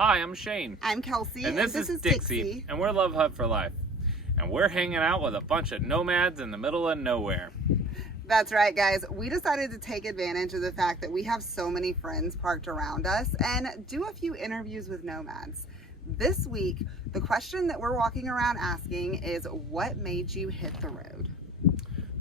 Hi, I'm Shane. I'm Kelsey. And this is Dixie. And we're Love Hut for Life. And we're hanging out with a bunch of nomads in the middle of nowhere. That's right, guys. We decided to take advantage of the fact that we have so many friends parked around us and do a few interviews with nomads. This week, the question that we're walking around asking is, what made you hit the road?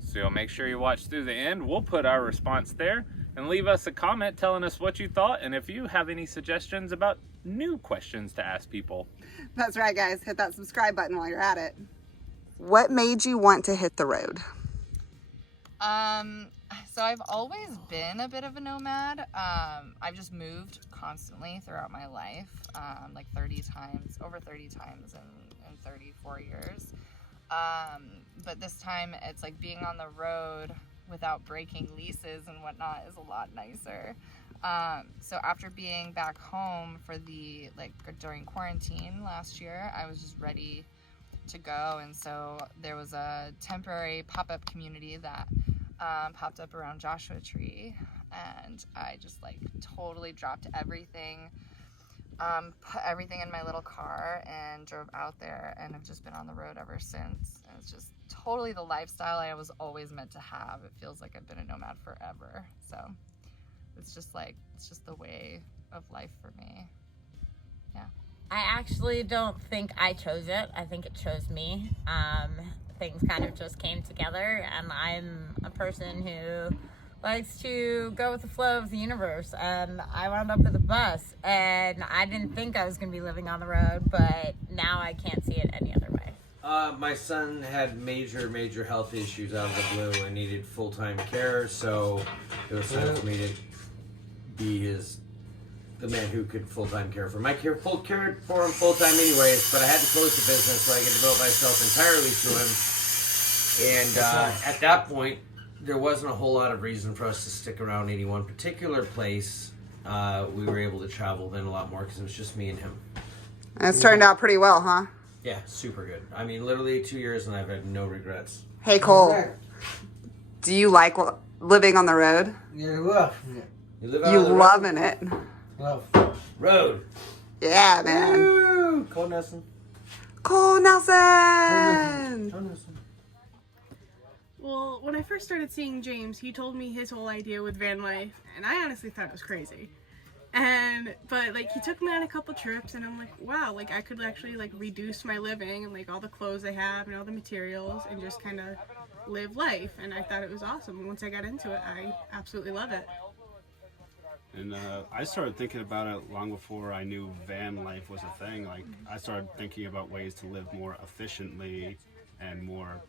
So make sure you watch through the end. We'll put our response there and leave us a comment telling us what you thought and if you have any suggestions about new questions to ask people. That's right, guys. Hit that subscribe button while you're at it. What made you want to hit the road? So I've always been a bit of a nomad. I've just moved constantly throughout my life, like 30 times, over 30 times in 34 years. But this time it's like being on the road without breaking leases and whatnot is a lot nicer. So after being back home for during quarantine last year, I was just ready to go. And so there was a temporary pop-up community that popped up around Joshua Tree, and I just like totally dropped everything, put everything in my little car and drove out there, and I've just been on the road ever since. And it's just totally the lifestyle I was always meant to have. It feels like I've been a nomad forever. So it's just the way of life for me. Yeah. I actually don't think I chose it. I think it chose me. Things kind of just came together, and I'm a person who likes to go with the flow of the universe, and I wound up with a bus, and I didn't think I was going to be living on the road, but now I can't see it any other way. My son had major health issues out of the blue and needed full-time care, so it was time for me to be the man who could full-time care for him. I cared for him full-time anyways, but I had to close the business so I could devote myself entirely to him. And at that point, there wasn't a whole lot of reason for us to stick around any one particular place. We were able to travel then a lot more because it was just me and him. It's turned out pretty well, huh? Yeah, super good. I mean, literally 2 years and I've had no regrets. Hey, Cole. Do you like living on the road? Yeah, loving it. You loving it? Road. Yeah, man. Woo! Cole Nelson. Cole Nelson. Well, when I first started seeing James, he told me his whole idea with Vanlife, and I honestly thought it was crazy. But like he took me on a couple trips, and I'm like, wow, like I could actually like reduce my living and like all the clothes I have and all the materials and just kind of live life. And I thought it was awesome. And once I got into it, I absolutely love it. And I started thinking about it long before I knew van life was a thing. Like I started thinking about ways to live more efficiently and more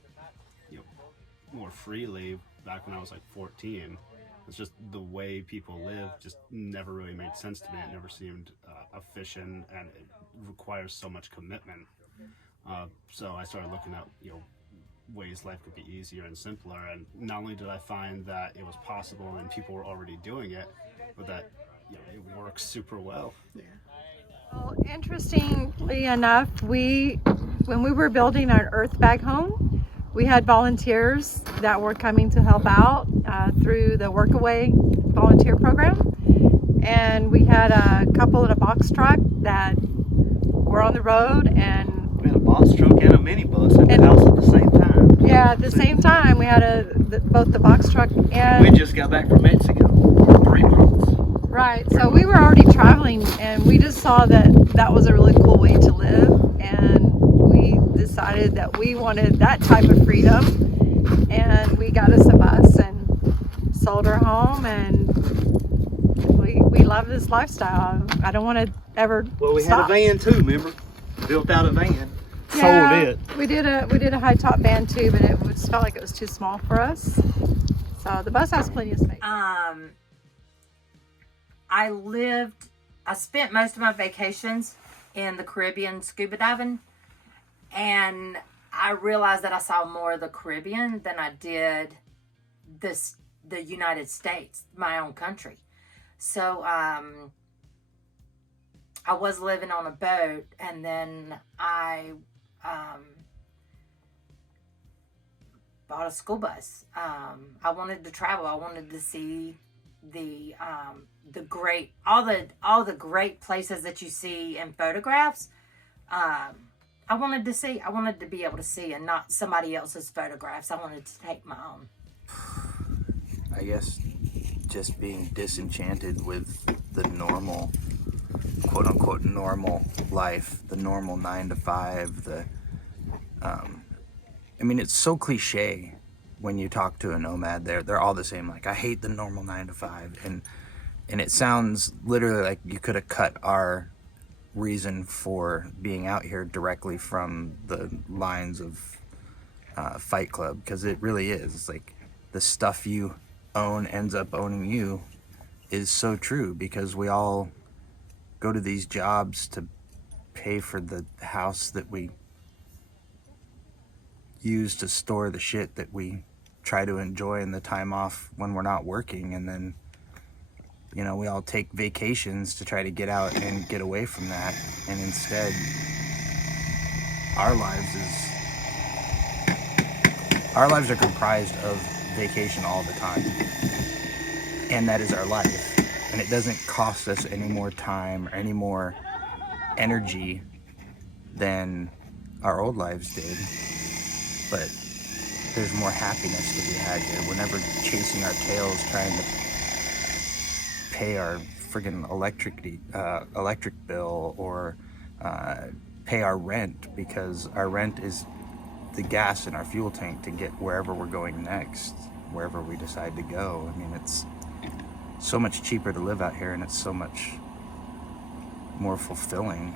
freely back when I was like 14. It's just the way people live just never really made sense to me. It never seemed efficient, and it requires so much commitment. So I started looking at ways life could be easier and simpler. And not only did I find that it was possible and people were already doing it, but that it works super well. Yeah. Well, interestingly enough, when we were building our Earth Bag home, we had volunteers that were coming to help out through the Workaway volunteer program, and we had a couple in a box truck that were on the road, and We had a box truck and a minibus at the house at the same time. yeah, at the same time we had both the box truck and We just got back from Mexico for 3 months. right. So we were already traveling, and we just saw that was a really cool way to live, and we decided that we wanted that type of freedom, and we got us a bus and sold our home, and we love this lifestyle. I don't want to ever Well, we stop. had a van too, remember? Built out a van. Yeah, Sold it. we did a high top van too, but it just felt like it was too small for us. So the bus has plenty of space. I spent most of my vacations in the Caribbean scuba diving, and I realized that I saw more of the Caribbean than I did the United States, my own country. So I was living on a boat, and then I bought a school bus. I wanted to travel. I wanted to see the great all the great places that you see in photographs. I wanted to be able to see and not somebody else's photographs. I wanted to take my own. I guess just being disenchanted with the normal, quote unquote normal life, the normal 9 to 5, I mean, it's so cliche when you talk to a nomad. They're all the same. Like, I hate the normal 9 to 5, and it sounds literally like you could have cut our reason for being out here directly from the lines of Fight Club, because it really is. It's like the stuff you own ends up owning you is so true, because we all go to these jobs to pay for the house that we use to store the shit that we try to enjoy in the time off when we're not working. And then, you know, we all take vacations to try to get out and get away from that, and instead our lives are comprised of vacation all the time, and that is our life. And it doesn't cost us any more time or any more energy than our old lives did, but there's more happiness to be had here. We're never chasing our tails trying to pay our friggin' electric bill or pay our rent, because our rent is the gas in our fuel tank to get wherever we're going next, wherever we decide to go. I mean, it's so much cheaper to live out here, and it's so much more fulfilling,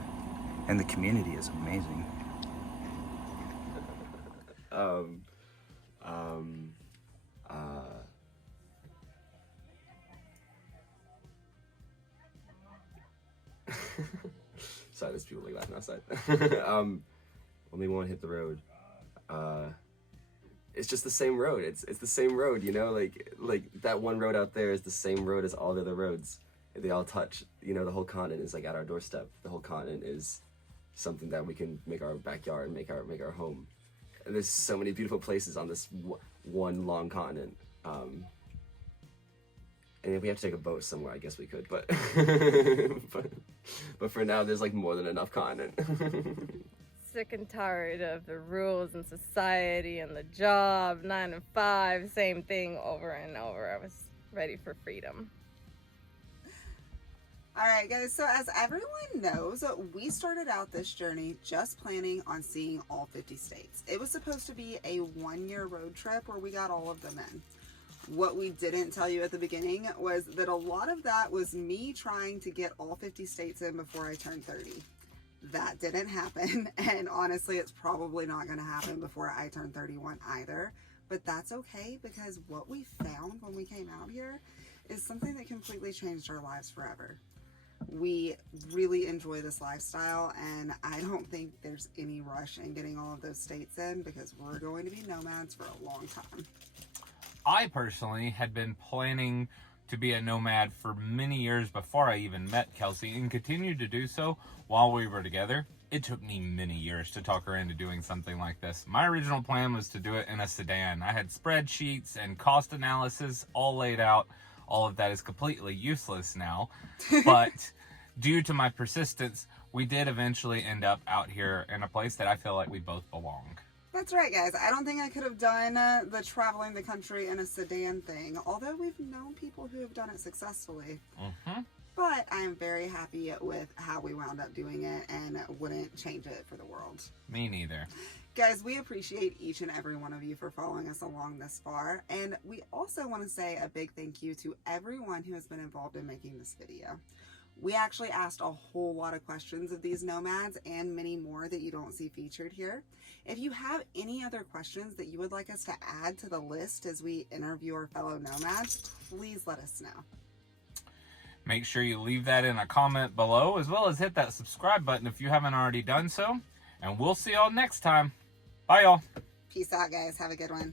and the community is amazing. Sorry, there's people like laughing outside. When we want to hit the road, it's just the same road. It's the same road, you know. Like that one road out there is the same road as all the other roads. They all touch. You know, the whole continent is like at our doorstep. The whole continent is something that we can make our backyard, make our home. And there's so many beautiful places on this one long continent. And if we have to take a boat somewhere, I guess we could, but but for now, there's like more than enough continent. Sick and tired of the rules and society and the job, 9 to 5, same thing over and over. I was ready for freedom. All right, guys, so as everyone knows, we started out this journey just planning on seeing all 50 states. It was supposed to be a 1-year road trip where we got all of them in. What we didn't tell you at the beginning was that a lot of that was me trying to get all 50 states in before I turned 30. That didn't happen, and honestly, it's probably not going to happen before I turn 31 either. But that's okay, because what we found when we came out here is something that completely changed our lives forever. We really enjoy this lifestyle, and I don't think there's any rush in getting all of those states in, because we're going to be nomads for a long time. I personally had been planning to be a nomad for many years before I even met Kelsey, and continued to do so while we were together. It took me many years to talk her into doing something like this. My original plan was to do it in a sedan. I had spreadsheets and cost analysis all laid out. All of that is completely useless now, but due to my persistence, we did eventually end up out here in a place that I feel like we both belong. That's right, guys. I don't think I could have done the traveling the country in a sedan thing, although we've known people who have done it successfully. But I am very happy with how we wound up doing it, and wouldn't change it for the world. Me neither. Guys, we appreciate each and every one of you for following us along this far, and we also want to say a big thank you to everyone who has been involved in making this video. We actually asked a whole lot of questions of these nomads, and many more that you don't see featured here. If you have any other questions that you would like us to add to the list as we interview our fellow nomads, please let us know. Make sure you leave that in a comment below, as well as hit that subscribe button if you haven't already done so. And we'll see y'all next time. Bye, y'all. Peace out, guys. Have a good one.